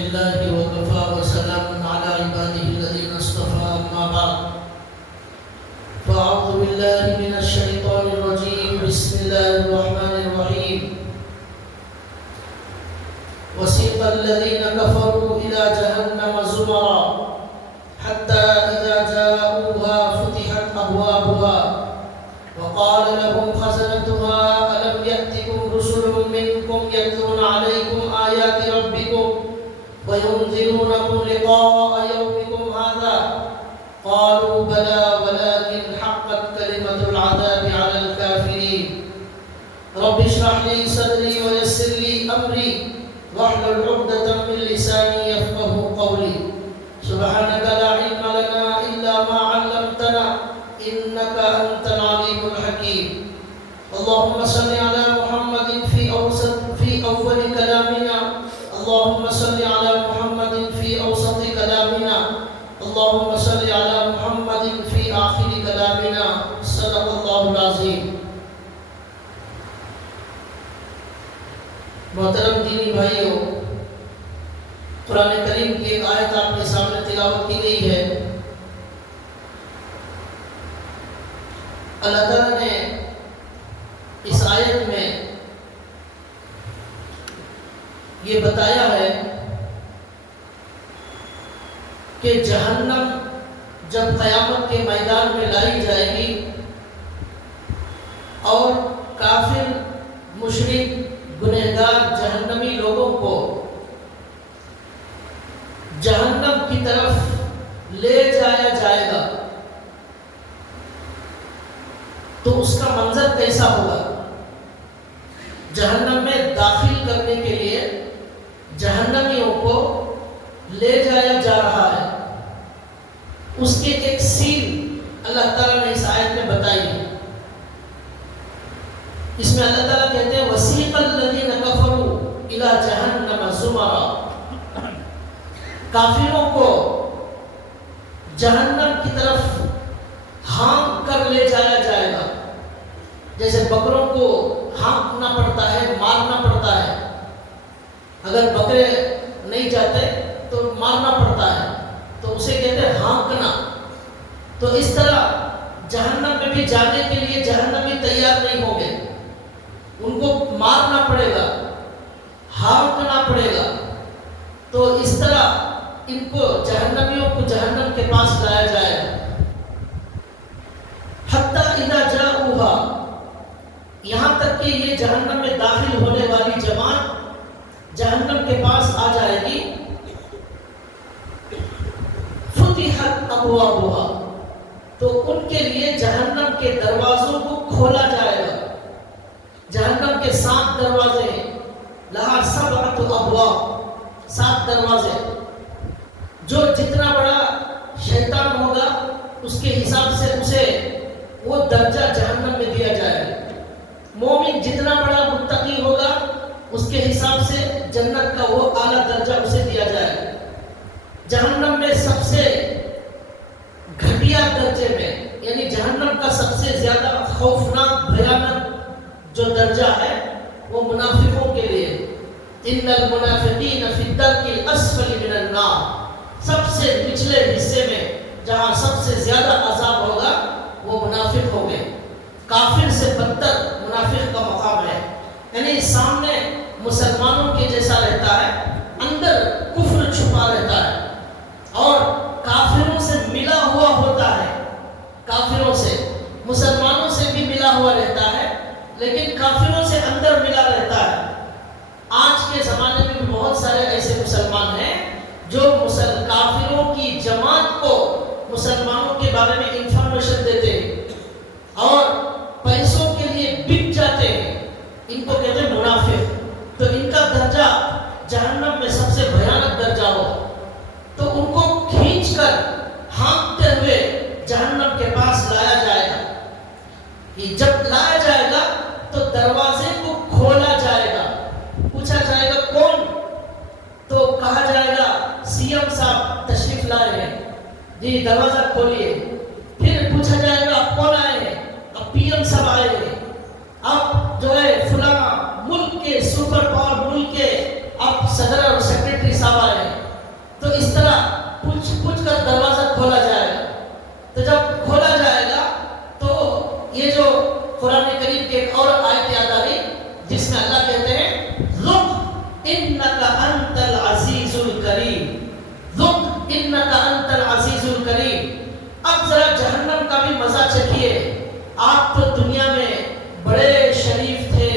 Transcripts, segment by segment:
لله وكفى وسلام على عباده الذين اصطفى أما بعد فأعوذ بالله من الشيطان الرجيم بسم الله الرحمن الرحيم وسيق الذين كفروا إلى جهنم زمرا حتى إذا جاءوها فتحت أبوابها وقال لهم خزنتها ألم يأتكم رسل منكم يتلون عليكم آيات ربكم وينذرونكم لقاء يومكم هذا قالوا بلى ولكن حقت كلمة العذاب على الكافرين رب اشرح لي صدري ويسر لي أمري واحلل عقدة من لساني يفقهوا قولي سبحانك لا علم لنا إلا ما علمتنا إنك أنت العليم الحكيم اللهم صل على محمد في أول كلامنا اللهم صل على محمد في أوسط كلامنا اللهم صل على محمد في آخر كلامنا صدق الله العظيم. محترم دینی بھائیوں، قرآن کریم کی ایک آیت آپ کے سامنے تلاوت کی گئی ہے. اللہ تعالیٰ نے اس آیت میں یہ بتایا ہے کہ جہنم جب قیامت کے میدان میں لائی جائے گی اور کافر مشرک گنہگار جہنمی لوگوں کو جہنم کی طرف لے جایا جائے گا تو اس کا منظر کیسا ہوگا؟ جہنم میں داخل کرنے کے لیے جہنمیوں کو لے جایا جا رہا ہے. اس کے ایک سین اللہ تعالیٰ نے اس آیت میں بتائی ہے. اس میں اللہ تعالیٰ کہتے ہیں وَسِيقَ الَّذِينَ كَفَرُوا إِلَى جَهَنَّمَ زُمَرًا. کافروں کو جہنم کی طرف ہانک کر لے جایا جائے گا. جیسے بکروں کو ہانکنا پڑتا ہے، مارنا پڑتا ہے. اگر بکرے نہیں جاتے تو مارنا پڑتا ہے، تو اسے کہتے ہیں ہانکنا. تو اس طرح جہنم میں بھی جانے کے لیے جہنمی تیار نہیں ہوں گے. ان کو مارنا پڑے گا، ہانکنا پڑے گا. تو اس طرح ان کو جہنمیوں کو جہنم کے پاس لایا جائے گا. حتی اذا جاؤہا، یہاں تک کہ یہ جہنم میں داخل ہونے والی جماعت جہنم کے پاس آ جائے گی. فتحت ابوابها، تو ان کے لیے جہنم کے دروازوں کو کھولا جائے گا. جہنم کے 7 دروازے ہیں. لہا 7 ابواب، 7 دروازے. جو جتنا بڑا شیطان ہوگا اس کے حساب سے اسے وہ درجہ جہنم میں دیا جائے گا. مومن جتنا بڑا متقی ہوگا اس کے حساب سے جنت کا وہ اعلیٰ درجہ اسے دیا جائے گا. جہنم میں سب سے گھٹیا درجے میں، یعنی جہنم کا سب سے زیادہ خوفناک بھیانک جو درجہ ہے وہ منافقوں کے لیے. ان المنافقین فی الدرک الاسفل من النار، سب سے نچلے حصے میں جہاں سب سے زیادہ عذاب ہوگا وہ منافق ہوں گے. کافر سے بدتر منافق کا مقام ہے. یعنی سامنے مسلمانوں کے جیسا رہتا ہے، اندر کفر چھپا رہتا ہے اور کافروں سے ملا ہوا ہوتا ہے. کافروں سے، مسلمانوں سے بھی ملا ہوا رہتا ہے لیکن کافروں سے اندر ملا رہتا ہے. آج کے زمانے میں بھی بہت سارے ایسے مسلمان ہیں جو کافروں کی جماعت کو مسلمانوں کے بارے میں انفارمیشن دیتے ہیں اور پیسوں کے لیے بک جاتے ہیں. ان کو کہتے ہیں منافق. تو ان کا درجہ جہنم میں سب سے بھیانک درجہ ہوگا. تو ان کو کھینچ کر ہانکتے ہوئے جہنم کے پاس لایا جائے گا. جب لایا جائے گا تو دروازے کو کھولا جائے گا. پوچھا جائے گا کون؟ تو کہا جائے گا سی ایم صاحب تشریف لائے ہیں، جی دروازہ کھولیے. پھر پوچھا جائے گا کون آئے ہیں؟ اب پی ایم صاحب آئے ہیں. اب جو ہے فلاں ملک کے سپر پاور ملک کے اب صدر اور سیکرٹری صاحب آئے ہیں. آپ تو دنیا میں بڑے شریف تھے،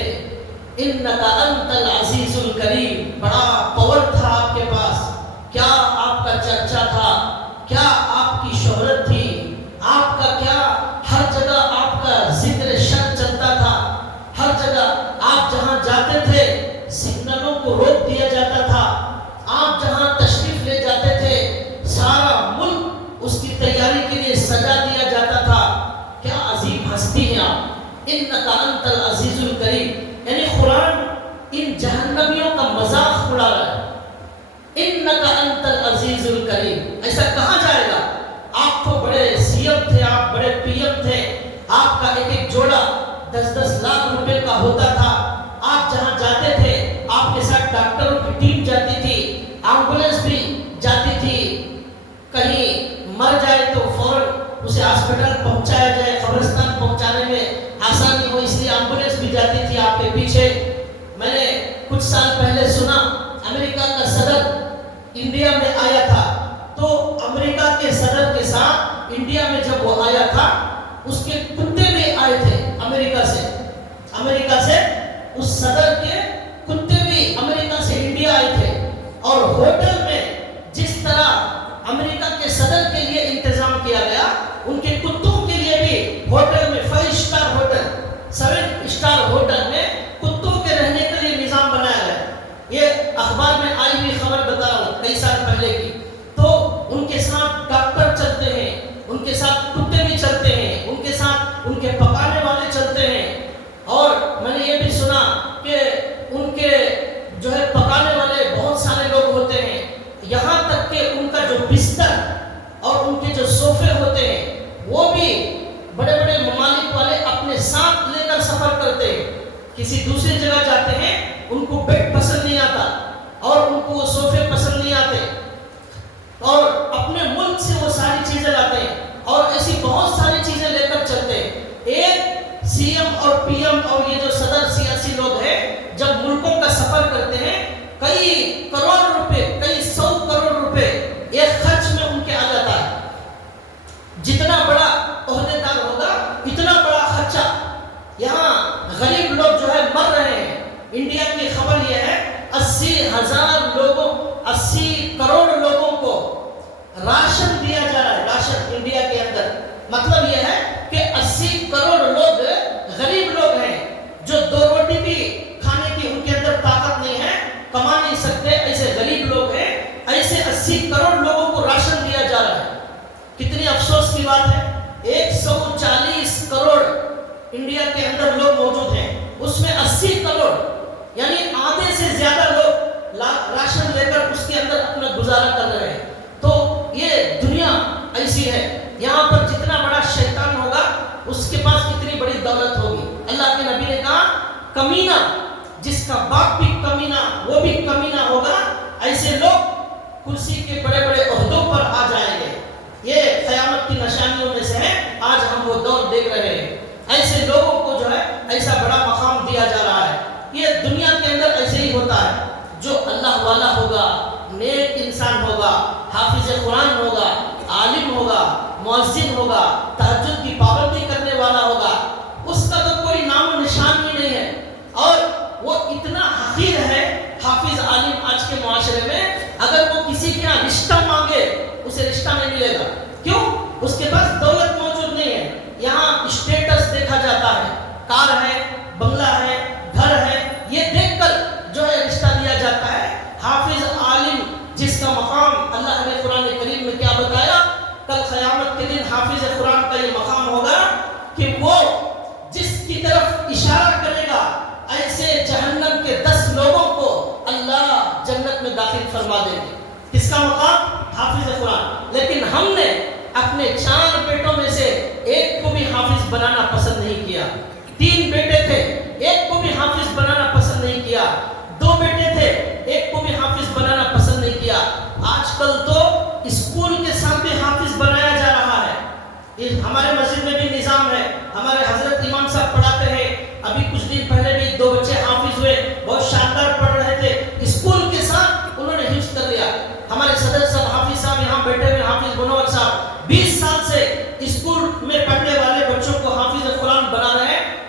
انک انت العزیز الکریم، بڑا پاور تھا آپ کے پاس، کیا آپ کا چرچا تھا، کیا آپ کی شہرت تھی، آپ کا کیا ہر جگہ آپ کا ذکر شرع چلتا تھا، ہر جگہ آپ جہاں جاتے تھے سگنلوں کو روک دیا جاتا تھا، آپ جہاں تشریف لے جاتے تھے سارا ملک اس کی تیاری کے لیے سجا دیا جاتا تھا. کیا عظیم ہستی ہیں آپ، انک انت العزیز الکریم. یعنی قرآن ان جہنمیوں کا مذاق اڑا رہا ہے. انک انت العزیز الکریم، ایسا کہا جائے گا؟ آپ تو بڑے سی ایم تھے، آپ بڑے پی ایم تھے، آپ کا ایک ایک جوڑا 10-10 لاکھ روپے کا ہوتا تھا، آپ جہاں جاتے تھے آپ کے ساتھ ڈاکٹروں کی ٹیم جاتی تھی، ایمبولینس بھی جاتی تھی، کہیں مر جائے تو فوراً اسے ہاسپٹل پہنچایا جائے، قبرستان پہنچانے میں آسانی ہو اس لیے ایمبولینس بھی جاتی تھی آپ کے پیچھے. میں نے کچھ سال پہلے سنا امریکہ کا صدر انڈیا میں آیا تھا، تو امریکہ کے صدر کے ساتھ انڈیا میں جب وہ آیا تھا اس کے کتے بھی آئے تھے امریکہ سے اس صدر کے کتے بھی امریکہ سے انڈیا آئے تھے. اور ہوٹل میں جس طرح امریکہ کے صدر کے لیے انتظام کیا گیا، ان کے کتوں کے لیے بھی ہوٹل میں 5 اسٹار ہوٹل 7 اسٹار ہوٹل میں کتوں کے رہنے کے لیے نظام بنایا گیا. یہ اخبار میں آئی ہوئی خبر بتا رہا ہوں کئی سال پہلے کی. تو ان کے ساتھ ڈاکٹر چلتے ہیں، ان کے ساتھ کتے بھی چلتے ہیں، ان کے ساتھ ان کے پکانے والے چلتے ہیں. اور میں نے یہ بھی سنا کہ ان کے جو ہے پکانے والے بہت سارے لوگ ہوتے ہیں، یہاں تک کہ ان کا جو بستر اور ان کے جو صوفے ہوتے ہیں وہ بھی بڑے بڑے ممالک والے اپنے ساتھ لے کر سفر کرتے ہیں. کسی دوسری جگہ جاتے ہیں ان کو بیڈ پسند نہیں آتا اور ان کو صوفے پسند نہیں آتے، اور اپنے ملک سے وہ ساری چیزیں لاتے ہیں اور ایسی بہت ساری چیزیں لے کر چلتے ہیں. ایک سی ایم اور پی ایم اور یہ جو صدر سیاسی لوگ ہیں جب ملکوں کا سفر کرتے ہیں کئی کروڑ روپے، کئی 100 کروڑ روپے ایک خرچ میں ان کے آ جاتا ہے. جتنا بڑا عہدے دار ہوگا اتنا بڑا خرچہ. یہاں غریب لوگ جو ہے مر رہے ہیں. انڈیا کی خبر یہ ہے 80 کروڑ لوگوں کو راشن دیا جا رہا ہے. راشن انڈیا کے اندر مطلب یہ ہے کہ 80 کروڑ لوگ غریب لوگ ہیں جو 2 روٹی بھی کھانے کی ان کے اندر طاقت نہیں ہے، کما نہیں سکتے، ایسے غریب لوگ ہیں. ایسے 80 کروڑ لوگوں کو راشن دیا جا رہا ہے. کتنی افسوس کی بات ہے، 140 کروڑ انڈیا کے اندر لوگ موجود ہیں، اس میں 80 کروڑ یعنی آدھے سے زیادہ لوگ راشن لے کر اس کے اندر اپنا گزارا کر رہے ہیں. تو یہ دنیا ایسی ہے، یہاں پر جتنا بڑا شیطان ہوگا اس کے پاس اتنی بڑی دولت ہوگی. اللہ کے نبی نے کہا کمینہ جس کا باپ بھی کمینہ وہ بھی کمینہ ہوگا. ایسے لوگ کرسی کے بڑے بڑے عہدوں پر آ جائیں گے. یہ قیامت کی نشانیوں میں سے ہے. آج ہم وہ دور دیکھ رہے ہیں. ایسے لوگوں کو جو ہے ایسا بڑا مقام دیا جا رہا ہے. یہ دنیا کے اندر ایسے ہی ہوتا ہے. جو اللہ والا ہوگا، نیک انسان ہوگا، حافظ قرآن ہوگا، عالم ہوگا، مؤذن ہوگا، تہجد کی پابندی کرنے والا ہوگا، اس کا تو کوئی نام و نشان ہی نہیں ہے. اور وہ اتنا حقیر ہے حافظ عالم آج کے معاشرے میں، اگر وہ کسی کے یہاں رشتہ مانگے اسے رشتہ نہیں ملے گا. کیوں؟ اس کے پاس دولت موجود نہیں ہے. یہاں اسٹیٹس دیکھا جاتا ہے، کار ہے، بنگلہ ہے، گھر ہے، یہ دیکھ کر جو ہے رشتہ دیا جاتا ہے. حافظ عالم جس کا مقام اللہ نے قرآن کریم میں کیا بتایا، کل قیامت کے دن حافظ قرآن کا یہ مقام ہوگا کہ وہ جس کی طرف اشارہ کرے گا ایسے جہنم کے 10 لوگوں کو اللہ جنت میں داخل فرما دیں گے. کس کا مقام؟ حافظ قرآن. لیکن ہم نے اپنے 4 بیٹوں میں سے ایک کو بھی حافظ بنانا پسند نہیں کیا. 3 بیٹے تھے، ایک کو بھی حافظ بنانا پسند نہیں کیا. 2 بیٹے تھے، ایک کو بھی حافظ بنانا پسند نہیں کیا. آج کل تو اسکول کے ساتھ بھی حافظ بنایا جا رہا ہے. ہمارے مسجد میں بھی نظام ہے. ہمارے حضرت امام صاحب پڑھاتے ہیں. ابھی کچھ دن پہلے بھی 2 بچے حافظ ہوئے، بہت شاندار پڑھ رہے تھے. اسکول کے ساتھ انہوں نے حفظ کر لیا. ہمارے صدر صاحب حافظ صاحب یہاں بیٹھے ہوئے، حافظ منور صاحب 20 سال سے اسکول میں پڑھنے والے بچوں کو حافظ قرآن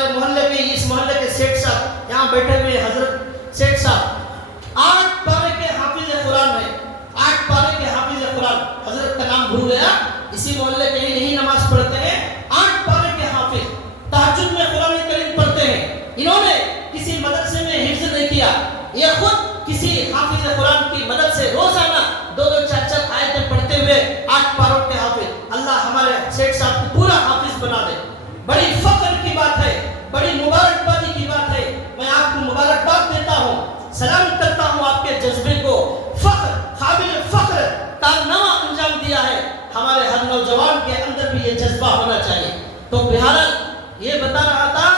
ہمارے محلے کے اس محلے کے سیٹ صاحب یہاں بیٹھے ہوئے حضرت سیٹ صاحب 8 پارے کے حافظ قرآن ہیں، 8 پارے کے حافظ قرآن، حضرت کا نام بھول گیا، اسی محلے کے یہی نماز پڑھتے ہیں، 8 پارے کے حافظ، تہجد میں قرآن کریم پڑھتے ہیں۔ انہوں نے کسی مدرسے میں حفظ نہیں کیا، یہ خود کسی حافظ قرآن کی مدد سے روزانہ 2-2 4-4 آیتیں پڑھتے ہوئے 8 پاروں کے حافظ، اللہ ہمارے سیٹ صاحب کو پورا حافظ بنا دے۔ بڑی فخر کی بات ہے، بڑی مبارکبادی کی بات ہے، میں آپ کو مبارکباد دیتا ہوں، سلام کرتا ہوں آپ کے جذبے کو، فخر قابل فخر کارنامہ انجام دیا ہے، ہمارے ہر نوجوان کے اندر بھی یہ جذبہ ہونا چاہیے۔ تو بہرحال یہ بتا رہا تھا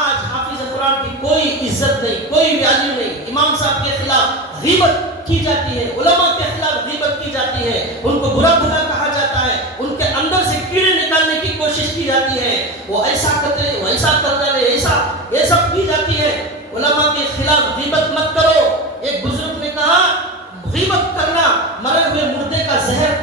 آج حافظ قرآن کی کوئی عزت نہیں، کوئی ویلیو نہیں، امام صاحب کے خلاف غیبت کی جاتی ہے، علماء کے خلاف غیبت کی جاتی ہے، ان کو برا بھلا کہا جاتا ہے، ان کے اندر سے کیڑے نکالنے کی کوشش کی جاتی ہے، وہ ایسا کرتے وہ ایسا کر ڈالے، ایسا یہ سب کی جاتی ہے۔ علماء کے خلاف غیبت مت کرو۔ ایک بزرگ نے کہا غیبت کرنا مرے ہوئے مردے کا زہر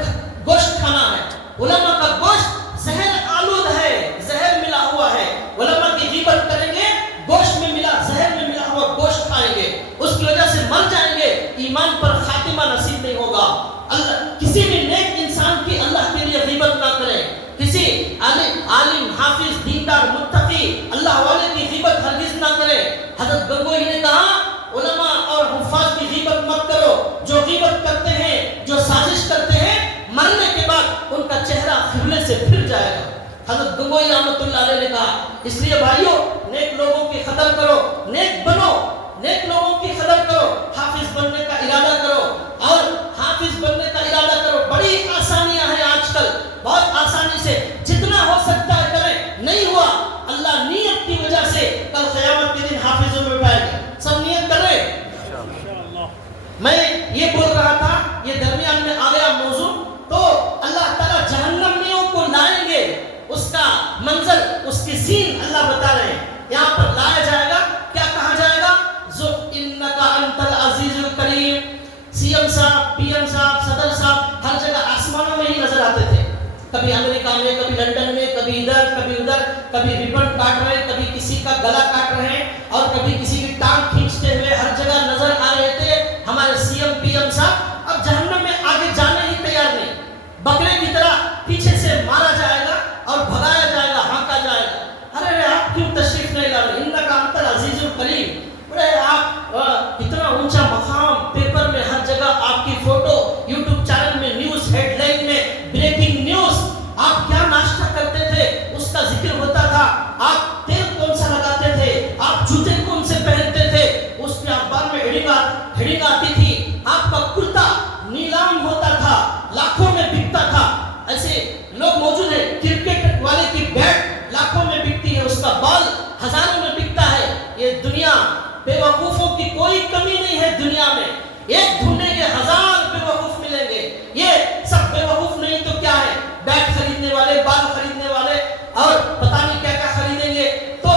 گوشت کھانا ہے، علماء کا گوشت زہر آلود ہے، زہر ملا ہوا ہے، علماء کی غیبت کریں گے گوشت میں ملا زہر میں ملا ہوا گوشت کھائیں گے، اس کی وجہ سے مر جائیں گے، ایمان پر خاتمہ نصیب نہیں ہوگا۔ اللہ کسی بھی نیک انسان کی اللہ کے لیے غیبت نہ کریں، کسی عالم حافظ دیندار متقی اللہ والے کی غیبت ہرگز نہ کریں۔ حضرت گنگوئی نے کہا علماء اور حفاظ کی غیبت مت کرو، جو غیبت کرتے ہیں، جو سازش کرتے ہیں، مرنے کے بعد ان کا چہرہ قبلے سے پھر جائے گا۔ حضرت گنگوئی رحمۃ اللہ علیہ نے کہا اس لیے بھائیو نیک لوگوں کی قدر کرو، نیک بنو، نیک لوگوں کی قدر کرو، حافظ بننے کا ارادہ کرو، اور حافظ بننے کا ارادہ کرو۔ بڑی آسانیاں ہیں آج کل، بہت آسانی سے جتنا ہو سکتا ہے کریں، نہیں ہوا اللہ نیت کی وجہ سے کل قیامت کے دن حافظوں میں اٹھائے گا، سب نیت کر رہے ہیں۔ میں یہ بول رہا تھا، یہ درمیان میں آ گیا موضوع، تو اللہ تعالیٰ جہنمیوں کو لائیں گے، اس کا منظر، اس کی سین اللہ بتا رہے ہیں، یہاں پر لایا جائے گا، کیا کہا جائے گا؟ ذُقْ إِنَّكَ أَنْتَ الْعَزِيزُ الْكَرِيمُ۔ سی ایم صاحب، پی ایم صاحب، صدر صاحب ہر جگہ آسمانوں میں ہی نظر آتے تھے، کبھی امریکہ میں، کبھی لندن میں، کبھی ادھر کبھی ادھر، کبھی ریبن کاٹ رہے ہیں، کبھی کسی کا گلا کاٹ رہے ہیں، اور کبھی کسی کی ٹانگ کھینچتے ہوئے ہر جگہ نظر آ رہے تھے ہمارے سی ایم پی ایم صاحب۔ اب جہنم میں آگے جانے ہی تیار نہیں، بکرے کی طرح پیچھے سے مارا جائے گا اور بھگایا جائے گا، ہانکا جائے گا، ارے آپ کیوں تشریف نہیں لا رہے؟ انک انت العزیز الکریم، بڑے آپ اتنا اونچا مقام، پیپر میں ہر جگہ آپ کی فوٹو، یوٹیوب چینل میں نیوز ہیڈ لائن میں بریکنگ نیوز، آپ کیا ناشتہ کرتے تھے اس کا ذکر ہوتا تھا، آپ تیل کون سا لگاتے تھے، آپ جوتے کون سے پہنتے تھے، اس کے اخبار میں ہیڈنگ آتی تھی، آپ کا کرتا نیلام ہوتا تھا، لاکھوں میں بکتا تھا۔ ایسے لوگ موجود ہیں، کرکٹ والے کی بیٹ لاکھوں میں بکتی ہے، اس کا بال ہزاروں میں بکتا ہے۔ یہ دنیا بے وقوفوں کی کوئی کمی نہیں ہے، دنیا میں ایک ڈھونڈیں گے 1000 بے وقوف ملیں گے، یہ سب بے وقوف نہیں تو کیا ہے، بیٹ خریدنے والے، بال خریدنے والے، اور پتہ نہیں کیا کیا خریدیں گے۔ تو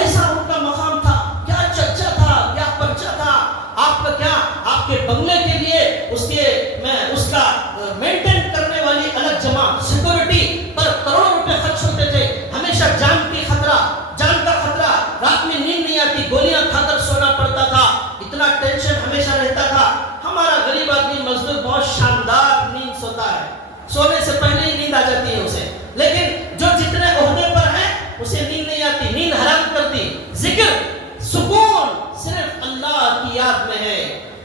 ایسا ان کا مقام تھا، کیا چرچا تھا، کیا پرچا تھا، آپ کا کیا، آپ کے بنگلے کے لیے اس کا مینٹین کرنے والی الگ جماعت، سیکورٹی پر کروڑوں روپے خرچ ہوتے تھے، ہمیشہ جان کا خطرہ، رات میں نیند نہیں آتی، گولیاں کھا کر سونا پڑتا تھا، اتنا ٹینشن ہمیشہ رہتا تھا۔ ہمارا غریب آدمی مزدور بہت شاندار نیند سوتا ہے، سونے سے پہلے ہی نیند آ جاتی ہے اسے، لیکن جو جتنے عہدے پر ہے اسے نیند نہیں آتی، نیند حرام کرتی۔ ذکر، سکون صرف اللہ کی یاد میں ہے،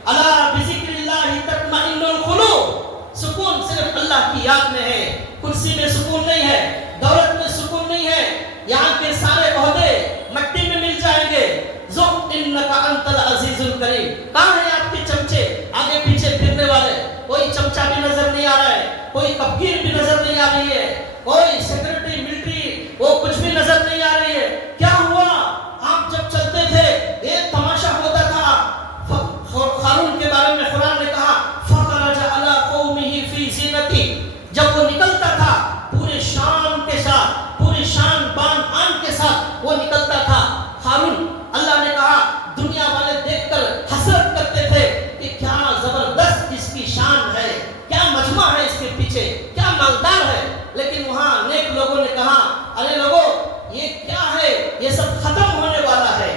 الا بذکر اللہ تطمئن القلوب، سکون صرف اللہ کی یاد میں ہے۔ کرسی میں سکون نہیں ہے، دولت میں سکون نہیں ہے، یہاں کے سارے عہدے مٹی میں مل جائیں گے۔ ذُقْ إِنَّكَ أَنْتَ الْعَزِيزُ الْكَرِيمُ، کہاں ہیں آپ کے چمچے آگے پیچھے پھرنے والے؟ کوئی چمچہ بھی نظر نہیں آ رہا ہے، کوئی کپگیر بھی نظر نہیں آ رہی ہے، کوئی سیکورٹی ملٹری وہ کچھ بھی نظر نہیں آ رہی ہے۔ کیا ہوا؟ آپ جب چلتے تھے ایک تماشا ہوتا تھا، قارون کے بارے میں قرآن نے کہا فَخَرَجَ عَلَىٰ قَوْمِهِ فِي زِینَتِهِ، جب وہ نکلتا تھا پورے شان کے ساتھ، پوری شان بان آن کے ساتھ وہ نکلتا تھا قارون، اللہ نے کہا دنیا والے دیکھ کر حسرت کرتے تھے کہ کیا زبردست اس کی شان ہے، کیا مجمع ہے اس کے پیچھے، کیا مالدار ہے، لیکن وہاں نیک لوگوں نے کہا ارے لوگوں یہ کیا ہے؟ یہ سب ختم ہونے والا ہے۔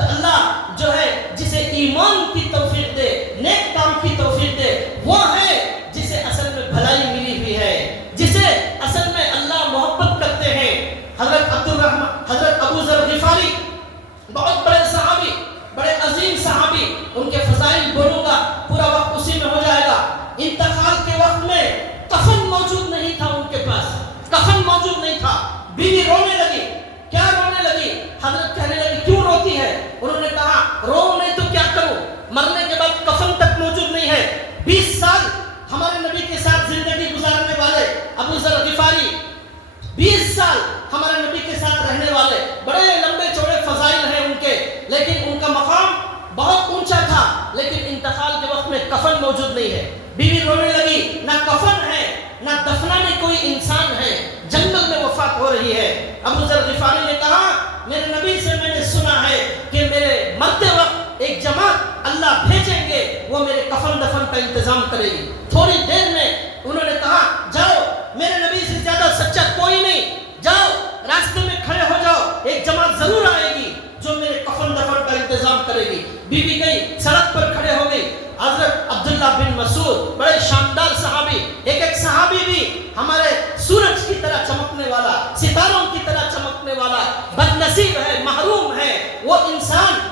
اللہ جو ہے جسے ایمان کی توفیق دے، نیک کام کی توفیق دے، وہ ہے جسے اصل میں بھلائی ملی ہوئی ہے، جسے اصل میں اللہ محبت کرتے ہیں۔ حضرت ابو ذر غفاری بہت بڑے صحابی، بڑے عظیم صحابی، ان کے فضائل بولوں گا پورا وقت اسی میں ہو جائے گا۔ انتقال کے وقت میں کفن موجود نہیں تھا، ان کے پاس کفن موجود نہیں تھا۔ بیوی رونے لگی، کیا رونے لگی؟ حضرت کہنے لگی کیوں روتی ہے؟ انہوں نے کہا رو نہیں تو کیا کروں، مرنے کے بعد کفن تک موجود نہیں ہے۔ 20 سال ہمارے نبی کے ساتھ زندگی گزارنے والے ابو ذر غفاری، 20 سال ہمارے نبی کے ساتھ رہنے والے، بڑے لمبے چوڑے فضائل ہیں ان کے، لیکن ان کا مقام بہت اونچا تھا، لیکن انتقال کے وقت میں کفن موجود نہیں ہے۔ بیوی رونے لگی، نہ کفن ہے نہ دفنانے کوئی انسان ہے، جنگل میں وفات ہو رہی ہے۔ ابو ذر غفاری نے کہا میرے نبی سے میں نے سنا ہے کہ میرے مرتے وقت ایک جماعت اللہ بھیجیں گے، وہ میرے کفن دفن کا انتظام کرے گی۔ تھوڑی دیر میں انہوں نے کہا جاؤ، میرے نبی سے زیادہ سچا کوئی نہیں، جاؤ راستے میں کھڑے ہو جاؤ، ایک جماعت ضرور آئے گی جو میرے کفن دفن کا انتظام کرے گی۔ بیوی گئی، سڑک پر کھڑے ہو گئی۔ حضرت عبداللہ بن مسعود بڑے شاندار صحابی، ایک صحابی بھی ہمارے سورج کی طرح چمکنے والا، ستاروں کی طرح چمکنے والا، بد نصیب ہے، محروم ہے وہ انسان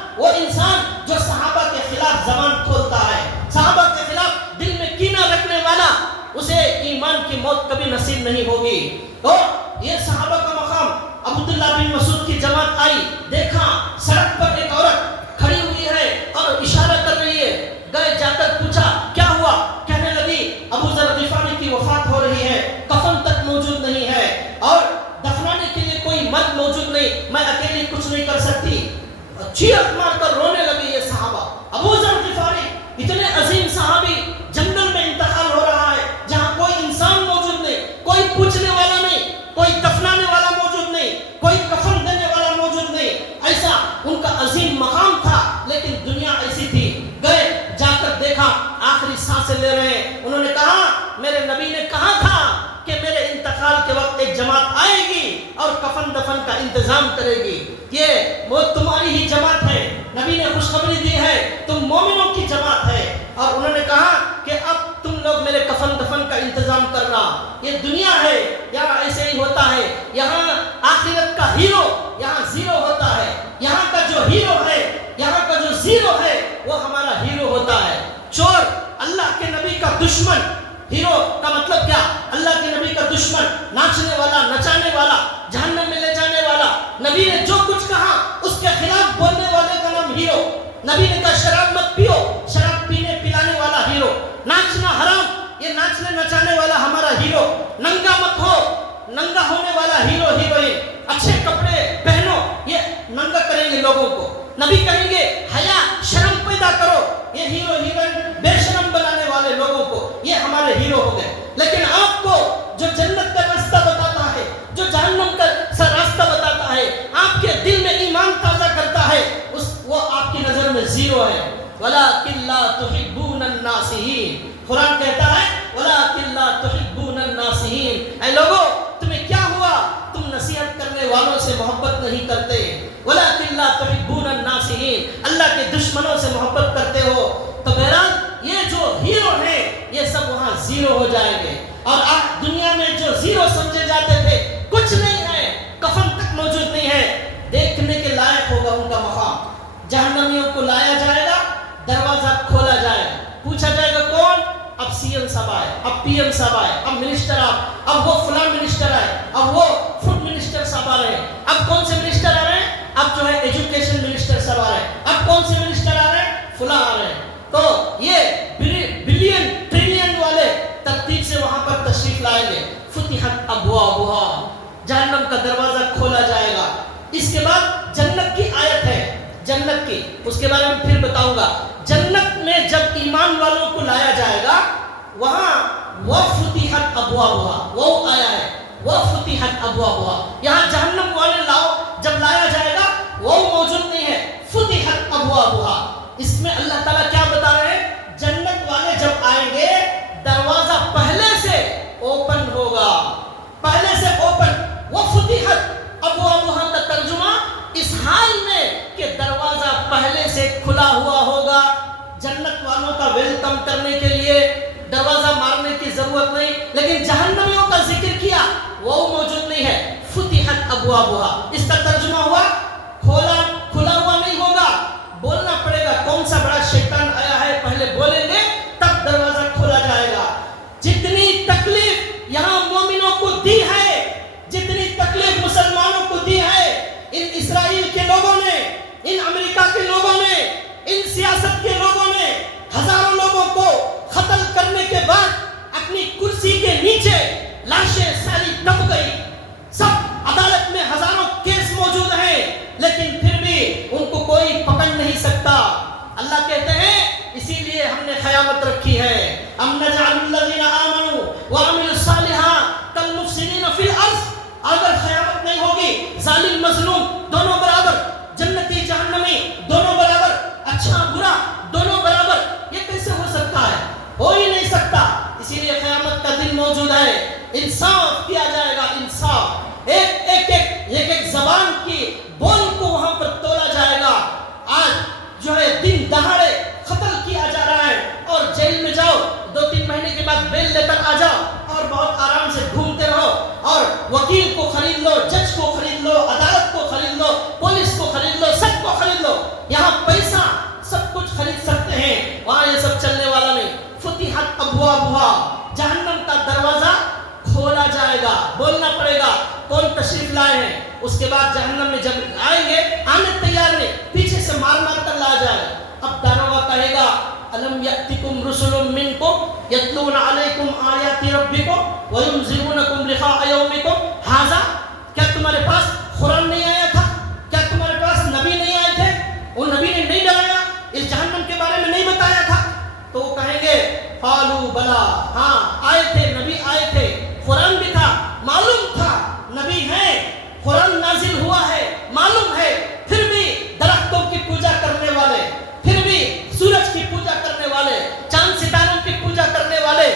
جو صحابہ کے خلاف زبان کھولتا ہے، صحابہ کے خلاف دل میں کینہ رکھنے والا، اسے ایمان کی موت کبھی نصیب نہیں ہوگی۔ تو یہ صحابہ کا مقام، عبداللہ بن مسعود کی جماعت آئی، دیکھا سڑک پر ایک عورت کھڑی ہوئی ہے اور اشارہ کر رہی ہے، گئے جا کر پوچھا کیا ہوا؟ کہنے لگی ابو ذر غفاری کی وفات ہو رہی ہے، کفن تک موجود نہیں ہے اور دفنانے کے لیے کوئی مرد موجود نہیں، میں اکیلی کچھ نہیں کر سکتی۔ چیخ مار کر رونے لگی یہ صحابہ۔ ابو ذر غفاری اتنے عظیم صحابی، جنگل میں انتقال ہو رہا ہے جہاں کوئی انسان موجود نہیں، کوئی پوچھنے والا نہیں، کوئی دفنانے والا موجود نہیں، کوئی کفن دینے والا موجود نہیں، ایسا ان کا عظیم مقام تھا، لیکن دنیا ایسی تھی۔ گئے جا کر دیکھا آخری سانسیں لے رہے ہیں، انہوں نے کہا میرے نبی نے کہا تھا کہ میرے انتقال کے وقت ایک جماعت آئے گی اور کفن دفن کا انتظام کرے گی، یہ وہ تمہاری ہی جماعت ہے، نبی نے خوشخبری دی ہے، تم مومنوں کی جماعت ہے۔ اور انہوں نے کہا کہ اب تم لوگ میرے کفن دفن کا انتظام کرنا، یہ دنیا ہے، یہاں ایسے ہی ہوتا ہے، یہاں آخرت کا ہیرو یہاں زیرو ہوتا ہے، یہاں کا جو ہیرو ہے، یہاں کا جو زیرو ہے وہ ہمارا ہیرو ہوتا ہے۔ چور اللہ کے نبی کا دشمن، ہیرو کا مطلب کیا؟ اللہ کے نبی کا دشمن، ناچنے والا، نچانے والا، جہنم میں لے جانے والا۔ نبی نے جو کچھ کہا اس کے خلاف بولنے والے کا نام ہیرو۔ نبی نے کہا شراب مت پیو، شراب پینے پلانے والا ہیرو۔ ناچنا حرام، یہ ناچنے نچانے والا ہمارا ہیرو۔ ننگا مت ہو، ننگا ہونے والا ہیرو ہیروئن۔ اچھے کپڑے پہنو، یہ ننگا کریں گے لوگوں کو۔ نبی کہیں گے حیا، شرم پیدا کرو، یہ ہیرو ہیروئن بے شرم بنانے والے لوگوں کو، یہ ہمارے ہیرو ہو گئے۔ لیکن آپ کو جو جنت کا راستہ بتاتا ہے، جو جہنم کا راستہ بتاتا ہے، آپ کے دل میں ایمان تازہ کرتا ہے، وہ آپ کی نظر میں زیرو ہے۔ وَلَٰكِن لَّا تُحِبُّونَ النَّاصِحِينَ، قرآن کہتا ہے وَلَٰكِن لَّا تُحِبُّونَ النَّاصِحِينَ، اے لوگو تمہیں کیا ہوا؟ تم نصیحت کرنے والوں سے محبت نہیں کرتے۔ وَلَٰكِن لَّا تُحِبُّونَ النَّاصِحِينَ، اللہ کے دشمنوں سے محبت کرتے ہو۔ تو بہرحال یہ جو ہیرو ہیں یہ سب وہاں زیرو ہو جائیں گے، اور آج دنیا میں جو زیرو سمجھے جاتے تھے کچھ نہیں ہے، کفن تک موجود نہیں ہے، دیکھنے کے لائق ہوگا ان کا مقام۔ جہنمیوں کو لایا جائے گا، دروازہ کھولا جائے گا، پوچھا جائے گا کون؟ اب سی ایم صاحب آئے، اب پی ایم صاحب آئے، اب منسٹر آئے، اب وہ فلاں منسٹر آئے، اب وہ فوڈ منسٹر صاحب آ رہے ہیں، اب کون سے منسٹر آ رہے ہیں؟ اب جو ہے ایجوکیشن منسٹر صاحب آ رہے ہیں، اب کون سے منسٹر آ رہے ہیں؟ فلاں آ رہے ہیں۔ تو یہ بلین ٹریلین والے ترتیب سے وہاں پر تشریف لائیں گے۔ فتحت ابوابها، جہنم کا دروازہ کھولا جائے گا۔ اس کے بعد جنت کی آیت ہے، جنت کی، اس کے بارے میں پھر بتاؤں گا۔ جنت میں جب ایمان والوں کو لایا جائے گا، وہاں وفتحت ابوابها، وہ آیا ہے وفتحت ابوابها، یہاں جہنم والے جب لایا جائے گا وہ موجود نہیں ہے، فتحت ابوابها۔ اس میں اللہ تعالیٰ کیا بتا رہے ہیں؟ جنت والے جب آئیں گے دروازہ پہلے سے اوپن ہوگا، پہلے سے اوپن، وفتحت ابوابها، سالوں کا ویلکم کرنے کے لیے دروازہ مارنے کی ضرورت نہیں، لیکن جہنمیوں کا ذکر کیا وہ موجود نہیں ہے. فتحت ابوابها، اس کا ترجمہ ہوا کھلا ہوا نہیں ہوگا، بولنا پڑے گا. کون سا بڑا شیطان آیا ہے پہلے بولیں گے تب دروازہ کھولا جائے گا. جتنی تکلیف یہاں مومنوں کو دی ہے، جتنی تکلیف مسلمانوں کو دی ہے، ان اسرائیل کے لوگوں نے، ان امریکہ کے لوگوں نے، ان سیاست کے لوگوں نے ہزاروں لوگوں کو قتل کرنے کے بعد اپنی کرسی کے نیچے لاشیں ساری دب گئی. سب عدالت میں ہزاروں کیس موجود ہیں، لیکن پھر بھی ان کو کوئی پکڑ نہیں سکتا. اللہ کہتے ہیں اسی لیے ہم نے قیامت رکھی ہے. ام نجعل الذین آمنوا وعملوا الصالحات کالمفسدین فی الارض. اگر قیامت نہیں ہوگی، ظالم مظلوم دونوں برابر، جنتی جہنمی دونوں برابر، اچھا برا دونوں برابر، یہ کیسے ہو سکتا ہے؟ ہو ہی نہیں سکتا. اسی لیے قیامت کا دن موجود ہے. انصاف کیا جائے گا، انصاف. ایک زبان کی بول کو وہاں پر تولا جائے گا. آج جو ہے دن دہاڑے قتل کیا جا رہا ہے اور جیل میں جاؤ، 2-3 مہینے کے بعد بیل لے کر آ جاؤ اور بہت آرام سے گھومتے رہو اور وکیل کو خرید لو، جج کو خرید لو، عدالت کو خرید لو، پولیس کو خرید لو، سب کو خرید لو. یہاں پیسہ سب کچھ خرید سکتے ہیں، وہاں یہ سب چلنے والا نہیں. فتحت ابوابها، جہنم کا دروازہ کھولا جائے گا. بولنا پڑے گا کون تشریف لائے ہیں. اس کے بعد جہنم میں جب آئیں گے، آنے تیار نہیں، پیچھے سے مار مار کر لایا جائے گا. اب داروغہ کہے گا الم یأتکم رسل منکم یتلون علیکم آیات ربکم وینذرونکم لقاء یومکم ھذا. کیا تمہارے پاس قرآن نہیں آیا تھا؟ کیا تمہارے پاس نبی نہیں آئے تھے؟ وہ نبی نے نہیں ڈرایا، اس جہنم کے بارے میں نہیں بتایا تھا؟ تو وہ کہیں گے قالوا بلا، ہاں آئے تھے، نبی آئے تھے، قرآن بھی تھا، معلوم تھا نبی ہے، قرآن نازل ہوا ہے، معلوم ہے. پھر بھی درختوں کی پوجا کرنے والے، پھر بھی سورج کی پوجا کرنے والے، چاند ستاروں کی پوجا کرنے والے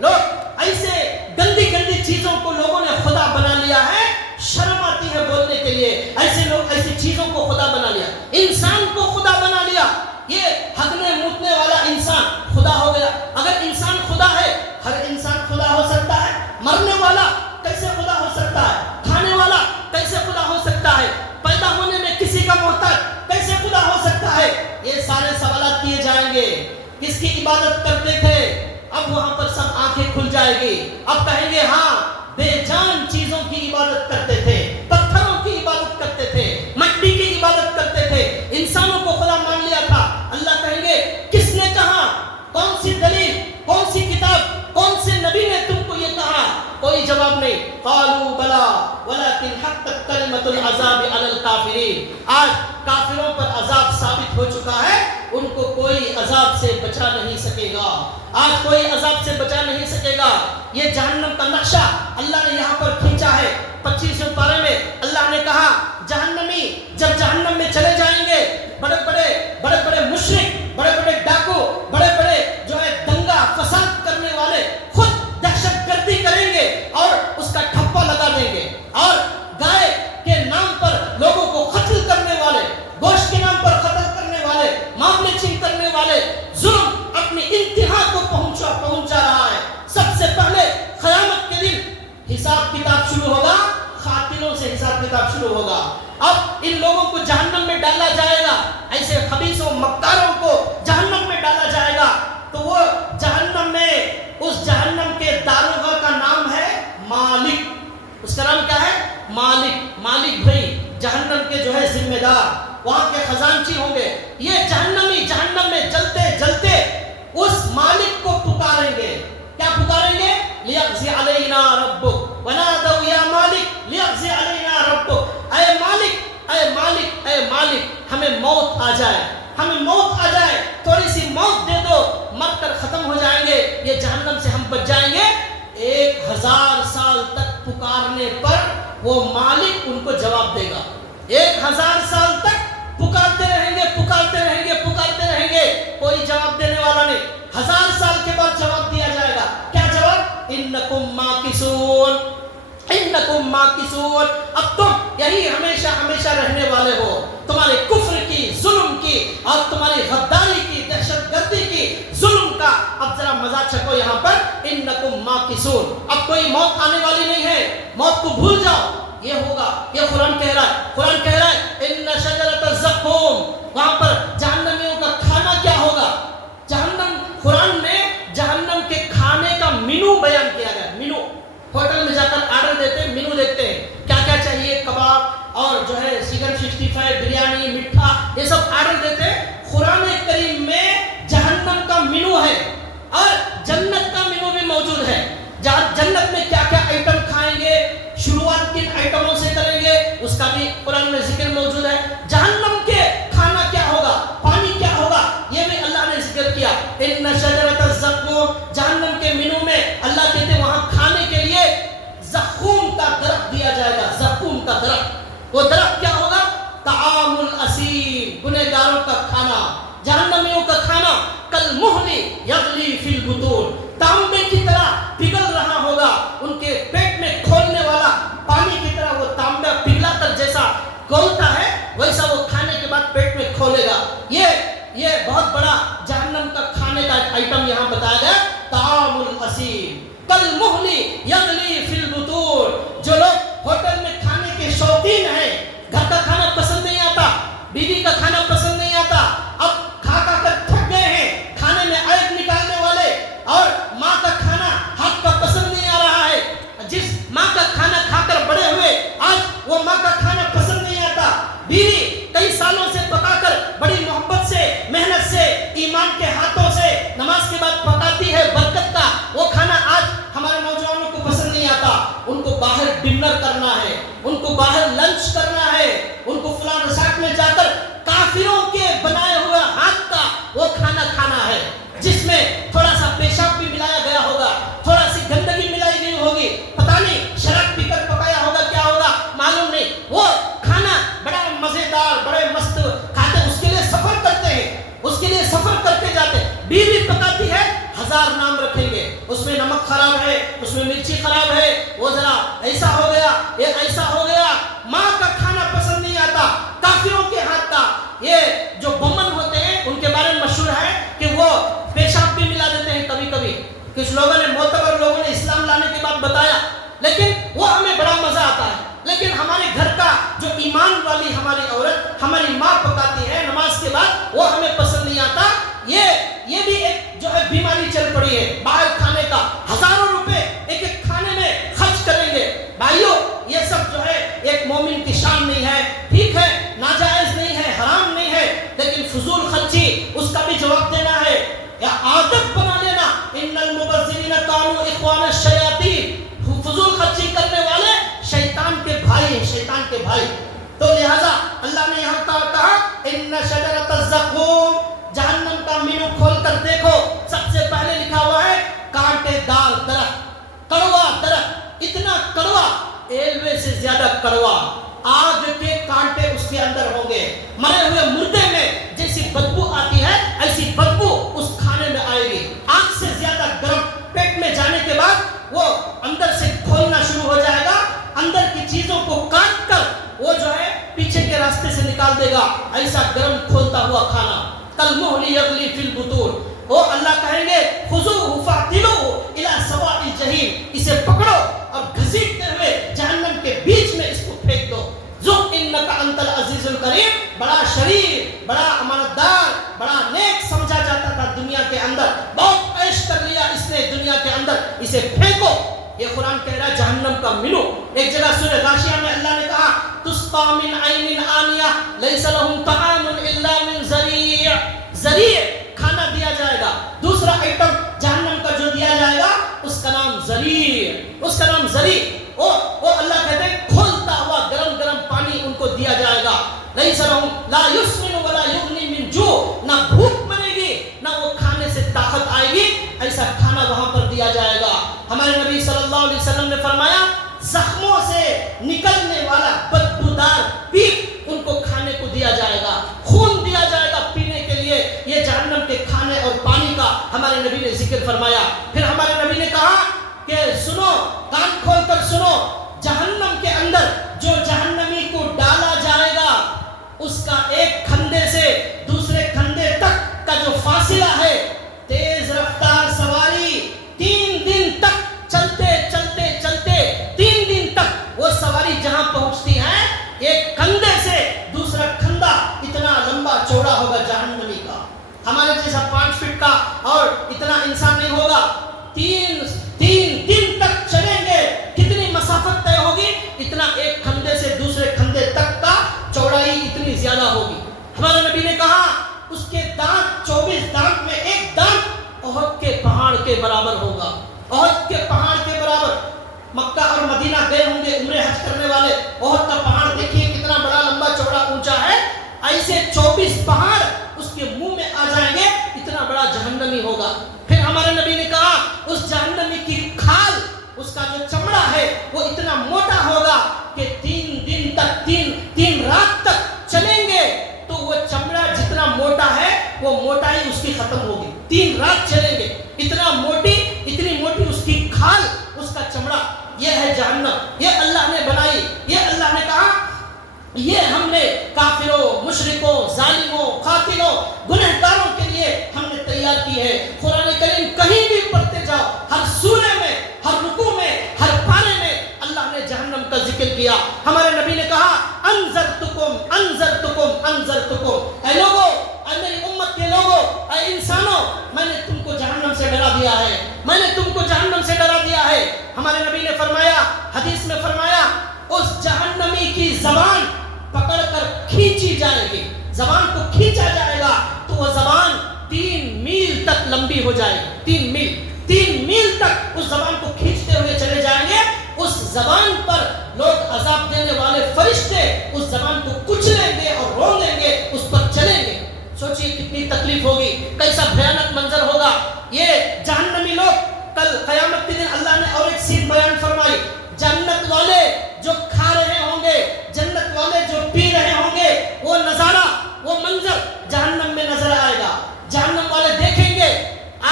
لوگ، ایسے گندی گندی چیزوں کو لوگوں نے خدا بنا لیا ہے. شرم آتی ہے بولنے کے لیے. ایسے لوگ ایسی چیزوں کو خدا بنا لیا، انسان کو خدا بنا لیا. یہ ہگنے موتنے والا انسان خدا ہو گیا. اگر انسان خدا ہے، ہر انسان خدا ہو سکتا ہے. مرنے والا کیسے خدا ہو سکتا ہے؟ کھانے والا کیسے خدا ہو سکتا ہے؟ پیدا ہونے میں کسی کا محتاج کیسے خدا ہو سکتا ہے؟ یہ سارے سوالات کیے جائیں گے. کس کی عبادت کرتے تھے؟ اب وہاں پر سب آنکھیں کھل جائے گی. اب کہیں گے ہاں بے جان چیزوں کی عبادت کرتے تھے، پتھروں کی عبادت کرتے تھے، مٹی کی عبادت کرتے تھے، انسانوں کو خدا مان لیا تھا. اللہ کہیں گے کس نے کہا؟ کون سی دلیل، کون سی کتاب، کون سے نبی نے تم کو یہ کہا؟ کوئی جواب نہیں. قالوا بلا ولكن حقت کلمۃ العذاب علی الکافرین. آج کافروں پر عذاب ثابت ہو چکا ہے، ان کو کوئی عذاب سے بچا نہیں سکے گا. آج کوئی عذاب سے بچا نہیں سکے گا. یہ جہنم کا نقشہ اللہ نے یہاں پر کھینچا ہے. 25ویں پارے میں اللہ نے کہا جہنمی جب جہنم میں چلے جائیں گے، بڑے بڑے مشرک، بڑے بڑے ڈاکو، بڑے بڑے جو ہے دنگا فساد کرنے والے خود دہشت گردی کریں گے اور اس کا ٹھپا لگا دیں گے. اور گائے کے نام پر لوگوں کو قتل کرنے والے، گوشت کے نام پر قتل کرنے والے، معاملے چھین کرنے والے، ظلم اپنی انتہا کو پہنچا رہا ہے. سب سے پہلے قیامت کے دن حساب کتاب شروع ہوگا، قاتلوں سے حساب کتاب شروع ہوگا. اب ان لوگوں کو جہنم میں ڈالا جائے گا، ایسے خبیثوں مکاروں کو جہنم میں ڈالا جائے گا. تو وہ جہنم میں، اس جہنم کے داروغہ کا نام ہے مالک. اس کا نام کیا ہے؟ مالک. مالک بھائی جہنم کے جو ہے ذمہ دار، وہاں کے خزانچی ہوں گے. یہ جہنمی جہنم میں جلتے جلتے اس مالک کو پکاریں گے. کیا پکاریں گے؟ لیقضی علینا ربک ونادوا یا مالک لیقضی علینا ربک. اے مالک، اے مالک، اے مالک، ہمیں موت آ جائے، ہمیں موت آ جائے، تھوڑی سی موت دے دو، مر کر ختم ہو جائیں گے، یہ جہنم سے ہم بچ جائیں گے. 1000 سال تک پکارنے پر وہ مالک ان کو جواب دے گا. 1000 سال تک پکارتے رہیں گے، پکارتے رہیں گے، پکارتے رہیں گے، کوئی جواب دینے والا نہیں. 1000 سال کے بعد جواب دیا جائے گا. کیا جواب؟ انکم ماکثون، انکم ماکثون. اب تم یہی ہمیشہ ہمیشہ رہنے والے ہو. تمہارے کفر کی، ظلم کی اور تمہاری غداری کی، دہشت گردی کی، ذرا مزہ چکھو یہاں پر انکم ماکثون، اب کوئی موت آنے والی نہیں ہے، موت کو بھول جاؤ، یہ ہوگا، یہ قرآن کہہ رہا ہے، قرآن کہہ رہا ہے ان شجرۃ الزقوم، وہاں پر جہنمیوں کا کھانا کیا ہوگا، جہنم، قرآن میں جہنم کے کھانے کا مینو بیان کیا گیا، مینو، ہوٹل میں جا کر آرڈر دیتے ہیں، مینو دیکھتے ہیں کیا کیا چاہیے، کباب اور جو ہے چکن 65 بریانی میٹھا یہ سب آرڈر دیتے ہیں، قرآن کریم میں جہنم کا مینو ہے اور جنت کا مینو بھی موجود ہے، جنت میں کیا کیا آئٹم کھائیں گے، شروعات کن آئٹموں سے کریں گے اس کا بھی قرآن میں ذکر موجود ہے، جہنم کے کھانا کیا ہوگا، پانی کیا ہوگا یہ بھی اللہ نے ذکر کیا، ان شجرۃ الزقوم، جہنم کے مینو میں اللہ کہتے ہیں وہاں کھانے کے لیے زقوم کا درخت دیا جائے گا، زقوم کا درخت، وہ درخت کیا ہوگا، طعام الاسیم، گنہگاروں کا کھانا، جہنمیوں کا کھانا، کالمہل یغلی فی البطون، تانبے کی طرح پگھل رہا ہوگا، ان کے پیٹ میں کھولنے والا پانی کی طرح وہ تانبا پگھلا کر جیسا کھولتا ہے ویسا وہ کھانے کے بعد پیٹ میں کھولے گا، یہ بہت بڑا جہنم کا کھانے کا آئٹم یہاں بتایا گیا، طعام الاسیم کالمہل یغلی فی البطون، جو لوگ ہوٹل میں کھانے کے شوقین ہیں، گھر کا کھانا پسند نہیں آتا، بیوی کا کھانا پسند نہیں آتا، اب کھا کر تھک گئے ہیں، کھانے میں عیب نکالنے والے، اور ماں کا کھانا ہاتھ کا پسند نہیں آ رہا ہے، جس ماں کا کھانا کھا کر بڑے ہوئے آج وہ ماں کا کھانا پسند نہیں آتا، بیوی کئی سالوں سے پکا کر بڑی محبت سے محنت سے ایمان کے ہاتھوں سے نماز کے بعد پکاتی ہے برکت کا، وہ کھانا آج ہمارے نوجوانوں کو پسند نہیں آتا، ان کو باہر ڈنر کرنا ہے، ان کو باہر لنچ کرنا ہے، ان کو فلاں ریسارٹ میں جا کر کافروں کے بنائے ہوئے ہاتھ کا وہ کھانا کھانا ہے، جس میں تھوڑا سا پیشاب بھی ملایا گیا ہوگا، تھوڑا سی گندگی ملائی گئی ہوگی، پتہ نہیں شراب پی کر پکایا ہوگا، کیا ہوگا معلوم نہیں، وہ کھانا بڑا مزیدار، بڑے مست کھاتے، اس کے لیے سفر کرتے ہیں، اس کے لیے سفر کرتے جاتے ہیں، بیوی پکاتی ہے، 1000 نام رکھیں گے، اس میں نمک خراب ہے، اس میں مرچی خراب ہے، وہ ذرا ایسا ہو گیا، یہ ایسا ہو گیا، ماں کا کھانا پسند نہیں آتا، کافروں کے ہاتھ کا، یہ جو بمن ہوتے ہیں ان کے بارے میں مشہور ہے کہ وہ پیشاب بھی ملا دیتے ہیں کبھی کبھی، کچھ لوگوں نے، معتبر لوگوں نے اسلام لانے کے بعد بتایا، لیکن وہ ہمیں بڑا مزہ آتا ہے، لیکن ہمارے گھر کا جو ایمان والی ہماری عورت، ہماری ماں پکاتی ہے نماز کے بعد، وہ ہمیں پسند نہیں آتا، یہ بھی ایک جو ہے بیماری چل پڑی ہے، باہر کھانے کا، ہزاروں روپے ایک ایک کھانے میں خرچ کریں گے، بھائیو یہ سب جو ہے ایک مومن کی شان نہیں ہے، ٹھیک ہے ناجائز نہیں ہے، حرام نہیں ہے، لیکن فضول خرچی اس کا بھی جواب دینا ہے، یا عادت بنا لینا، ان المبذرین کانوا اخوان الشیاطین، فضول خرچی کرنے والے شیطان کے بھائی ہیں، شیطان کے بھائی، تو لہذا اللہ نے یہاں کہا ان شجرۃ الزقوم، جہنم کا مینو کھول کر دیکھو، سب سے پہلے لکھا ہوا ہے کانٹے دار درخت، کڑوا درخت، اتنا کڑوا، ایلوے سے زیادہ کڑوا، آگ کے کانٹے اس کے اندر ہوں گے، مرے ہوئے مردے میں جیسی بدبو آتی ہے ایسی بدبو اس کھانے میں آئے گی، آگ سے زیادہ گرم، پیٹ میں جانے کے بعد وہ اندر سے کھولنا شروع ہو جائے گا، اندر کی چیزوں کو کاٹ کر وہ جو ہے پیچھے کے راستے سے نکال دے گا، ایسا گرم کھولتا ہوا کھانا، کالمہل یغلی فی البطون، وہ اللہ کہیں گے خذوہ فاعتلوہ الی سواء الجحیم، اسے پکڑو اور گھسیٹتے ہوئے جہنم کے بیچ میں اس کو پھینک دو، ذق انک انت العزیز الکریم، بڑا شریف، بڑا امانت دار، بڑا نیک سمجھا جاتا تھا دنیا کے اندر، بہت عیش کر لیا اس نے دنیا کے اندر، اسے پھینکو، یہ قرآن کہہ رہا ہے جہنم کا مینو، ایک جگہ سورہ غاشیہ میں اللہ نے کہا تسقى من عین آنیہ لیس لهم طعام الا من ضریع، ضریع کھانا دیا جائے گا، دوسرا آئٹم جہنم کا جو دیا جائے گا اس کا نام ضریع، اس کا نام ضریع، وہ اللہ کہتے ہیں کھولتا ہوا گرم گرم پانی ان کو دیا جائے گا، لیس لهم لا یسمن ولا یغنی من جوع، نہ بھوک مرے گی نہ وہ کھانے سے طاقت آئے گی، ایسا کھانا وہاں پر دیا جائے گا، ہمارے نبی صلی اللہ علیہ وسلم نے فرمایا زخموں سے نکلنے والا بدبودار پیپ ان کو کھانے کو دیا جائے گا، خون دیا جائے گا پینے کے لیے، یہ جہنم کے کھانے اور پانی کا ہمارے نبی نے ذکر فرمایا، پھر ہمارے نبی نے کہا کہ سنو، کان کھول کر سنو، جہنم کے اندر جو جہنمی کو ڈالا جائے گا اس کا ایک کھندے سے دوسرے کھندے تک کا جو فاصلہ ہے، تیز رفتار سواری اتنا ایک کھندے سے دوسرے کھندے تک کا چوڑائی اتنی زیادہ ہوگی. ہمارے نبی نے کہا اس کے دانت 24 دانت میں ایک دانت احد کے پہاڑ کے برابر ہوگا. احد کے پہاڑ کے برابر. مکہ اور مدینہ گئے ہوں گے عمرے حج کرنے والے. احد کا پہاڑ دیکھیے کتنا بڑا لمبا چوڑا اونچا ہے. ایسے 24 پہاڑ اس کے منہ میں آ جائیں گے. اتنا بڑا جہنمی ہوگا. پھر ہمارے نبی نے کہا اس جہنمی کی کھال, اس کا جو چمڑا ہے وہ اتنا موٹا ہوگا کہ 3 دن تک 3 رات تک چلیں گے تو وہ چمڑا جتنا موٹا ہے وہ موٹائی اس کی ختم ہوگی. 3 رات چلیں گے اتنی موٹی اس کی کھال, اس کا چمڑا. یہ ہے جہنم. یہ اللہ نے بنائی. یہ اللہ نے کہا یہ ہم نے کافروں, مشرکوں, ظالموں, قاتلوں, گنہگاروں کے لیے ہم نے تیار کی ہے. قرآن کریم کہیں بھی پڑھتے جاؤ, ہر سورے میں, ہر رکوع میں, ہر پارے میں اللہ نے جہنم کا ذکر کیا. ہمارے نبی نے کہا انذرتکم انذرتکم انذرتکم, اے لوگوں, اے میری امت کے لوگوں, اے انسانوں, میں نے تم کو جہنم سے ڈرا دیا ہے. میں نے تم کو جہنم سے ڈرا دیا ہے. ہمارے نبی نے فرمایا, حدیث میں فرمایا, اس جہنمی کی زبان پکڑ کر کھینچی جائے گی. زبان کو کھینچا جائے گا تو وہ زبان 3 میل تک لمبی ہو جائے گی. 3 میل تک اس زبان کو کھینچتے ہوئے چلے جائیں گے. اس زبان پر لوگ عذاب دینے والے فرشتے اس زبان کو کچلیں گے اور رون لیں گے, اس پر چلیں گے. سوچئے کتنی تکلیف ہوگی, کیسا بھیانک منظر ہوگا. یہ جہنمی لوگ کل قیامت کے دن اللہ نے اور ایک سین بیان فرمائی. جنت والے جو کھا رہے ہوں گے, جنت والے جو پی رہے ہوں گے, وہ نظارہ, وہ منظر جہنم میں نظر آئے گا. جہنم والے دیکھیں گے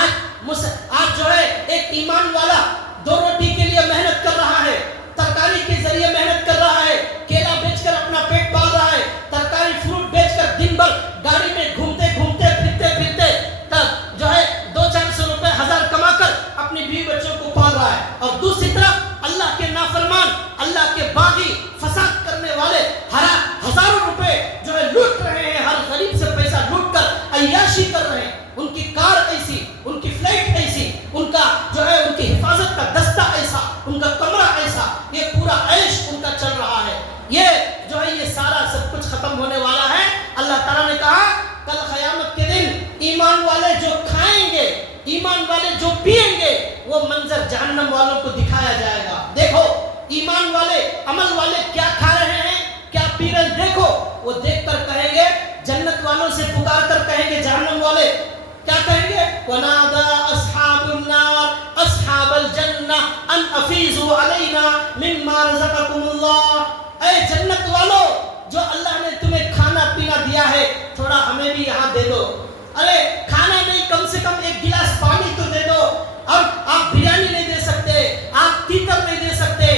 آج جو ہے ایک ایمان والا 2 روٹی کے لیے محنت کر رہا ہے, ترکاری کے ذریعے محنت کر رہا ہے, کیلا بیچ کر اپنا پیٹ پال رہا ہے, ترکاری فروٹ بیچ کر دن بھر گاڑی میں گھومتے پھرتے تب جو ہے 200-400 روپے 1000 کما کر اپنی بیوی بچوں کو پال رہا ہے. اور دوسری طرف اللہ کے نافرمان, اللہ کے باغی, فساد کرنے والے ہزاروں روپے جو ہے لوٹ رہے ہیں, ہر غریب سے پیسہ لوٹ کر عیاشی کر رہے ہیں. ان کی کار ایسی, ان کی فلائٹ ایسی, ان کا جو ہے ان کی حفاظت کا دستہ ایسا, ان کا کمرہ ایسا, یہ پورا عیش ان کا چل رہا ہے. یہ جو ہے یہ سارا سب کچھ ختم ہونے والا ہے. اللہ تعالیٰ نے کہا کل قیامت کے دن ایمان والے جو کھائیں گے, ایمان والے جو پیئیں گے, وہ منظر جہنم والوں کو دکھایا جائے گا. دیکھو ایمان والے, عمل والے کیا کھا رہے ہیں, کیا پی رہے ہیں, دیکھو. وہ دیکھ کر کہیں گے, جنت والوں سے پکار کر کہیں گے جہنم والے, کیا کہیں گے, وَنَادَى أَصْحَابُ النَّارِ أَصْحَابَ الْجَنَّةِ أَنْ أَفِيضُوا عَلَيْنَا مِمَّا رَزَقَكُمُ اللَّهُ. اے جنت والو, جو اللہ نے تمہیں کھانا پینا دیا ہے تھوڑا ہمیں بھی یہاں دے دو. ارے کھانا نہیں, کم سے کم ایک گلاس پانی تو دے دو. اور آپ بریانی نہیں دے سکتے, آپ تیتر نہیں دے سکتے,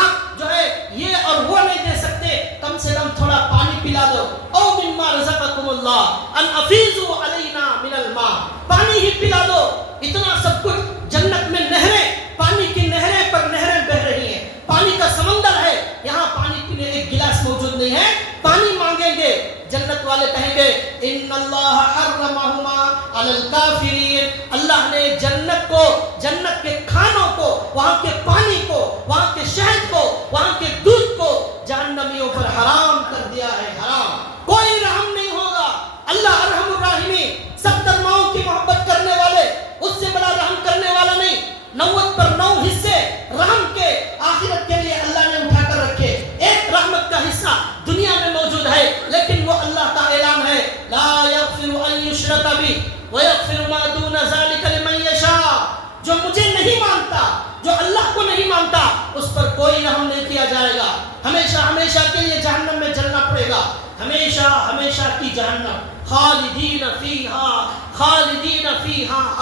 آپ جو ہے یہ اور وہ نہیں دے سکتے, کم سے کم تھوڑا پانی پلا دو. او مما رزقکم اللہ ان افیضوا علینا من الماء, پانی ہی پلا دو. اتنا سب کچھ جنت میں نہریں, پانی کی نہریں پر نہریں بہ رہی ہیں, پانی کا سمندر ہے. یہاں پانی پینے ایک گلاس موجود نہیں ہے. پانی مانگیں گے, جنت والے کہیں گے ان اللہ حرمہما علی الکافرین, اللہ نے جنت کو, جنت کے کھانوں کو, وہاں کے پانی کو, وہاں کے شہد کو, وہاں کے دودھ کو جہنمیوں پر حرام کر دیا ہے. حرام. کوئی رحم نہیں ہوگا. اللہ ارحم الراحمین, 70 ماؤں کی محبت کرنے والے, اس سے بڑا رحم کرنے والا نہیں. 90 پر 9 حصے رحم کے آخرت کے لیے اللہ نے اٹھا کر رکھے. ایک رحمت کا حصہ دنیا میں موجود ہے, لیکن وہ اللہ کا اعلان ہے, لا یغفر ان یشرک بہ ویغفر ما دون ذلک لمن یشاء. جو مجھے نہیں مانتا, جو اللہ کو نہیں مانتا, اس پر کوئی رحم نہیں کیا جائے گا. ہمیشہ ہمیشہ کے لیے جہنم میں جلنا پڑے گا. ہمیشہ ہمیشہ کی جہنم, خالدین فیہا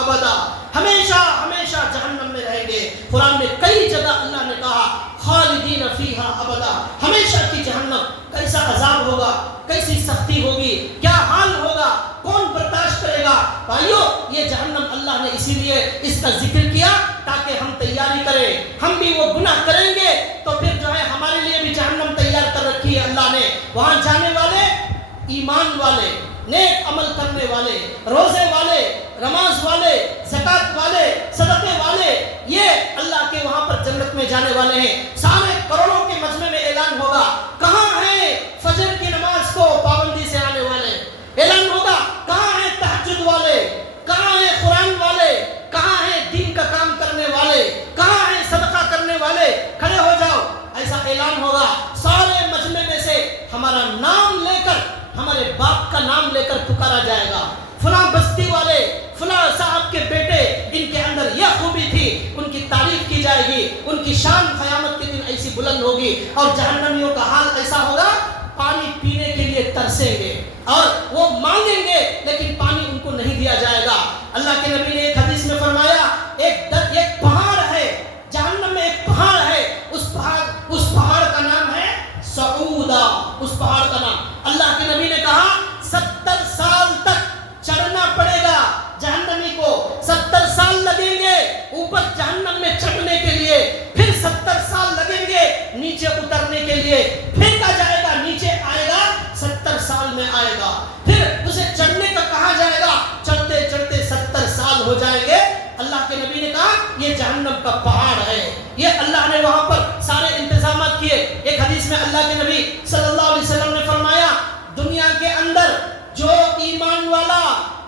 ابدا, ہمیشہ ہمیشہ جہنم میں رہیں گے. قرآن میں کئی جگہ اللہ نے کہا خالدین فیہا ابدا, ہمیشہ کی جہنم. کیسا عذاب ہوگا, کیسی سختی ہوگی, کیا حال ہوگا, کون برداشت کرے گا. بھائیو, یہ جہنم اللہ نے اسی لیے اس کا ذکر کیا تاکہ ہم تیاری کریں. ہم بھی وہ گناہ کریں گے تو پھر جو ہے ہمارے لیے بھی جہنم تیار کر رکھی ہے اللہ نے. وہاں جانے والے ایمان والے, نیک عمل کرنے والے, روزے والے, نماز والے, زکات والے, صدقے والے, یہ اللہ کے وہاں پر جنت میں جانے والے ہیں. سارے کروڑوں کے مجمع میں کا نام لے کر پکارا جائے گا، فلاں بستی والے، فلاں صاحب کے بیٹے، ان کے اندر یہ خوبی تھی، ان کی تعریف کی جائے گی، ان کی شان قیامت کے دن ایسی بلند ہوگی، اور جہنمیوں کا حال ایسا ہوگا پانی پینے کے لیے ترسیں گے اور وہ مانگیں گے لیکن پانی ان کو نہیں دیا جائے گا۔ اللہ کے نبی نے ایک حدیث میں فرمایا ایک پہاڑ ہے جہنم میں، ایک پہاڑ ہے، اس پہاڑ کا نام ہے سعودا، اس پہاڑ کا نام۔ اللہ کے نبی نے کہا 70 سال تک چڑھنا پڑے گا جہنمی کو، 70 سال لگیں گے اوپر جہنم میں چڑھنے کے لیے، پھر 70 سال لگیں گے نیچے اترنے کے لیے، پھینکا جائے گا، نیچے آئے گا 70 سال میں آئے گا، پھر اسے چڑھنے کا کہا جائے گا، چڑھتے چڑھتے 70 سال ہو جائیں گے۔ اللہ کے نبی نے کہا یہ جہنم کا پہاڑ ہے، یہ اللہ نے وہاں پر سارے انتظامات کیے۔ ایک حدیث میں اللہ کے نبی صلی اللہ علیہ وسلم نے فرمایا دنیا کے اندر جو ایمان والا،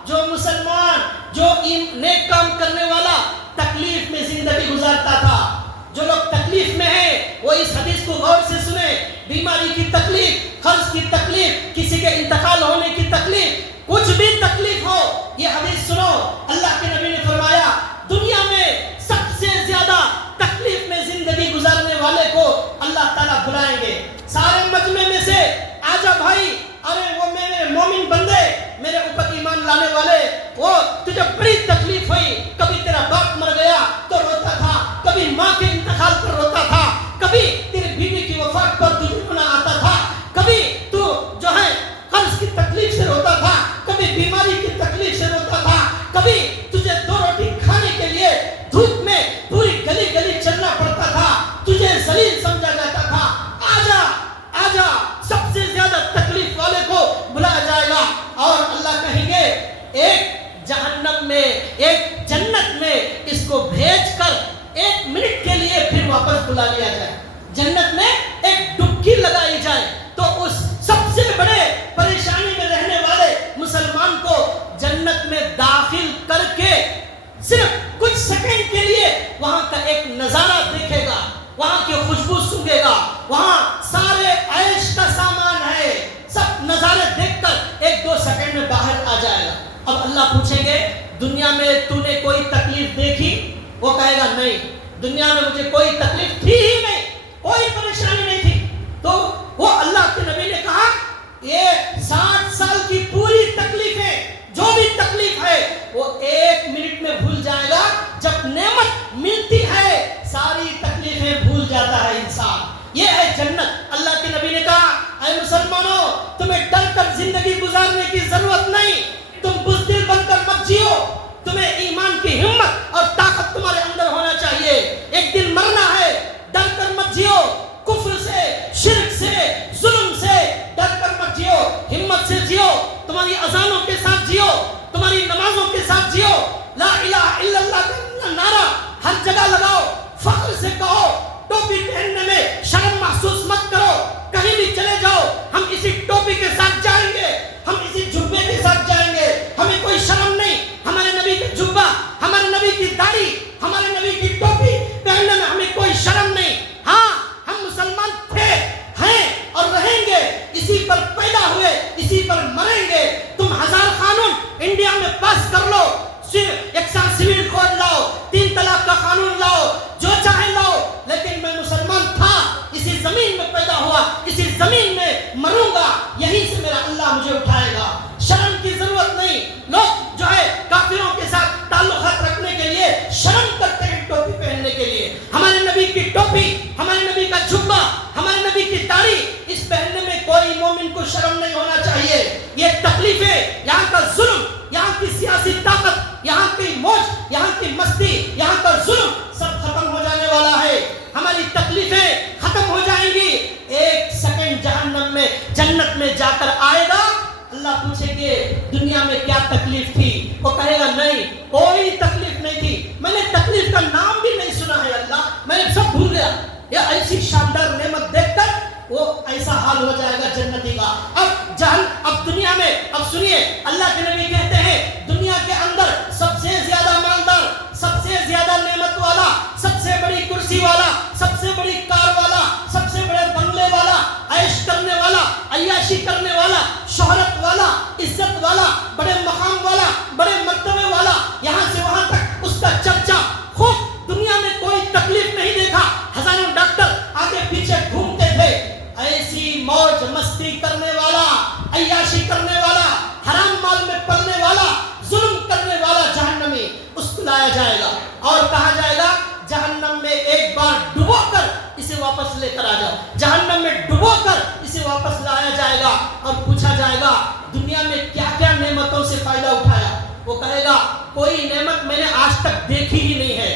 جو مسلمان، جو نیک کام کرنے والا تکلیف میں زندگی گزارتا تھا، جو لوگ تکلیف میں ہیں وہ اس حدیث کو غور سے سنیں، بیماری کی تکلیف، قرض کی تکلیف، کسی کے انتقال ہونے کی تکلیف، کچھ بھی تکلیف ہو یہ حدیث سنو۔ اللہ کے نبی نے فرمایا دنیا میں سب سے زیادہ تکلیف میں زندگی گزارنے والے کو اللہ تعالیٰ بلائیں گے، سارے مجمع میں سے آجا بھائی، ارے وہ میرے مومن بندے، میرے اوپر ایمان لانے والے، وہ تجھے بڑی تکلیف ہوئی، کبھی تیرا باپ مر گیا تو روتا تھا، کبھی ماں کے انتقال پر روتا تھا، کبھی تیری بیوی کی وفات پر تجھے رونا آتا تھا، کبھی تو جو ہے قرض کی تکلیف سے روتا تھا، کبھی بیماری کی تکلیف سے روتا تھا، کبھی تجھے 2 روٹی کھانے کے لیے دھوپ میں پوری گلی گلی چلنا پڑتا تھا، تجھے ذلیل سمجھا جاتا تھا، آجا آجا، سب سے زیادہ تکلیف والے کو بلایا جائے گا، اور اللہ کہیں گے ایک جہنم میں ایک جنت میں اس کو بھیج کر 1 منٹ کے لیے پھر واپس بلا لیا جائے، جنت میں ایک ڈبکی لگائی جائے تو اس سب سے بڑے پریشانی میں رہنے والے مسلمان کو جنت میں داخل کر کے صرف کچھ سیکنڈ کے لیے وہاں کا ایک نظارہ دیکھے گا، وہاں کی خوشبو سونگے گا، وہاں سارے عیش کا سامان ہے، سب نظارے دیکھ کر 1-2 سیکنڈ میں باہر آ جائے گا۔ اب اللہ پوچھیں گے دنیا میں تو نے کوئی تکلیف دیکھی؟ وہ کہے گا نہیں، دنیا میں مجھے کوئی تکلیف تھی ہی نہیں، کوئی پریشانی نہیں تھی۔ تو وہ اللہ کے نبی نے کہا یہ 60 سال کی پوری تکلیفیں، جو بھی تکلیف ہے وہ 1 منٹ میں بھول جائے گا، جب نعمت ملتی ہے ساری تکلیفیں بھول جاتا ہے انسان، یہ ہے جنت۔ اللہ کے نبی نے کہا اے مسلمانوں تمہیں ڈر کر زندگی گزارنے کی ضرورت نہیں، تم بزدل بن کر مت جیو، تمہیں ایمان کی ہمت اور طاقت تمہارے اندر ہونا چاہیے، ایک دن مرنا ہے، ڈر کر مت جیو، کفر سے، شرک سے، ظلم سے ڈر کر مت جیو، ہمت سے جیو، تمہاری اذانوں کے ساتھ جیو، تمہاری نمازوں کے ساتھ جیو، لا الہ الا اللہ کا نعرہ ہر جگہ لگاؤ، فخر سے کہو، ٹوپی پہننے میں شرم محسوس مت کرو، کہیں بھی چلے جاؤ ہم اسی ٹوپی کے ساتھ جائیں گے، ہم اسی جبے کے ساتھ جائیں گے، ہمیں کوئی شرم نہیں، ہمارے نبی کا جبہ، ہمارے نبی کی داڑھی، ہمارے نبی کی ٹوپی پہننے میں ہمیں کوئی شرم نہیں۔ ہاں ہم مسلمان تھے، ہیں اور رہیں گے، اسی پر پیدا ہوئے، اسی پر مریں گے۔ تم 1000 قانون انڈیا میں پاس کر لو، یکساں سول کوڈ لاؤ، 3 طلاق کا قانون لاؤ، جو چاہے لاؤ، لیکن میں مسلمان تھا، اسی زمین میں پیدا ہوا، اسی زمین میں مروں گا، یہیں سے میرا اللہ مجھے اٹھائے گا۔ شرم کی ضرورت نہیں، لوگ جو ہے کافروں کے ساتھ تعلقات رکھنے کے لیے شرم کرتے ہیں ٹوپی پہننے کے لیے، ہمارے نبی کی ٹوپی، ہمارے نبی کا جبہ، ہمارے نبی کی داڑھی، اس پہننے میں کوئی مومن کو شرم نہیں ہونا چاہیے۔ یہ تکلیفیں، یہاں کا ظلم، یہاں کی سیاسی طاقت، یہاں کی موج، یہاں کی مستی، یہاں کا ظلم سب ختم ہو جانے والا ہے، ہماری تکلیفیں ختم ہو جائیں گی۔ 1 سیکنڈ جہنم میں جنت میں جا کر آئے گا، اللہ پوچھے کہ دنیا میں کیا تکلیف تھی؟ وہ کہے گا نہیں، کوئی تکلیف نہیں تھی، میں نے تکلیف کا نام بھی نہیں سنا ہے اللہ، میں نے سب بھول گیا۔ یہ ایسی شاندار نعمت دیکھ کر وہ ایسا حال ہو جائے گا جنتی کا۔ اب دنیا میں، اب سنیے اللہ کے نبی کہتے ہیں دنیا کے اندر سب سے زیادہ مالدار، سب سے زیادہ نعمت والا، سب سے بڑی کرسی والا، سب سے بڑی کار والا، سب سے بڑے بنگلے والا، عیش کرنے والا، عیاشی کرنے والا، شہرت والا، عزت والا، بڑے مقام والا، بڑے مرتبے والا، یہاں سے وہاں تک اس کا چرچا خوب، دنیا میں کوئی تکلیف نہیں دیکھا، ہزاروں ڈاکٹر آگے پیچھے گھومتے تھے، ایسی موج مستی کرنے والا، عیاشی کرنے والا، حرام مال میں پڑنے والا، ظلم کرنے والا جہنمی، اس کو لایا جائے گا اور کہا جائے گا جہنم میں ایک بار ڈبو کر اسے واپس لے کر آ جاؤ، جہنم میں ڈبو کر اسے واپس لایا جائے گا اور پوچھا جائے گا دنیا میں کیا کیا نعمتوں سے فائدہ اٹھایا؟ وہ کہے گا کوئی نعمت میں نے آج تک دیکھی ہی نہیں ہے،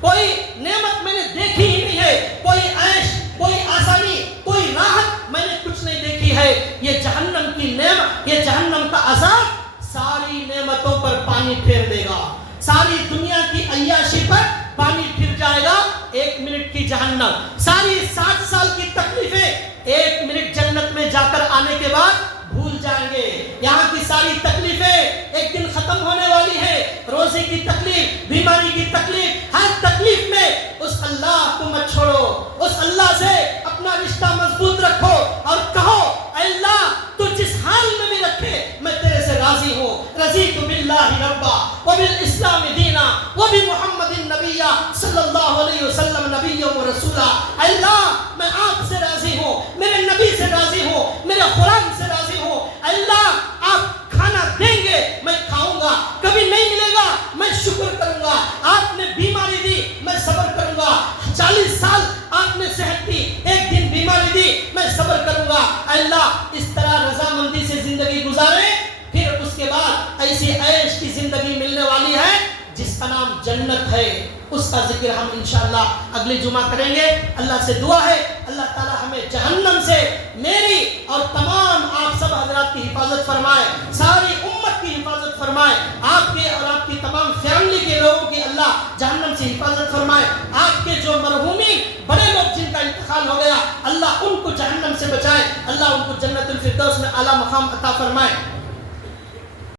کوئی نعمت میں نے دیکھی ہی نہیں ہے، کوئی عیش، کوئی آسانی، کوئی راحت میں نے کچھ نہیں دیکھی ہے۔ یہ جہنم کی نعمت، یہ جہنم کا عذاب ساری نعمتوں پر پانی پھیر دے گا، ساری دنیا کی عیاشی پر پانی پھر جائے گا۔ ایک منٹ کی جہنم، ساری 60 سال کی تکلیفیں ایک منٹ جنت میں جا کر آنے کے بعد بھول جائیں گے۔ یہاں کی ساری تکلیفیں ایک دن ختم ہونے والی ہیں، روزی کی تکلیف، بیماری کی تکلیف، ہر تکلیف میں اس اللہ کو مت چھوڑو، اس اللہ سے اپنا رشتہ مضبوط رکھو اور کہو اے اللہ تو جس حال میں بھی رکھے میں تیرے سے راضی ہوں۔ رضیت باللہ ربا وبالاسلام دینا وبمحمد نبیا صلی اللہ علیہ وسلم نبی و رسولا۔ اے اللہ میں آپ سے راضی ہوں، میرے نبی سے راضی ہوں، میرے قرآن سے راضی ہوں۔ اے اللہ آپ کھانا دیں گے میں کھاؤں گا، کبھی نہیں ملے گا میں شکر کروں گا، آپ نے بیماری دی میں صبر کروں گا، 40 سال آپ نے صحت دی، ایک دن بیماری دی میں صبر کروں گا۔ اے اللہ اس طرح رضامندی سے زندگی گزارے، پھر اس کے بعد ایسی عیش کی زندگی ملنے والی ہے جس کا نام جنت ہے، اس کا ذکر ہم انشاءاللہ اگلی جمعہ کریں گے۔ اللہ سے دعا ہے اللہ تعالی ہمیں جہنم سے میری اور تمام آپ سب حضرات کی حفاظت فرمائے، ساری امت کی حفاظت فرمائے، آپ کے اور آپ کی تمام فیملی کے لوگوں کی اللہ جہنم سے حفاظت فرمائے۔ آپ کے جو مرحومین بڑے لوگ جن کا انتقال ہو گیا اللہ ان کو جہنم سے بچائے، اللہ ان کو جنت الفردوس میں اعلیٰ مقام عطا فرمائے۔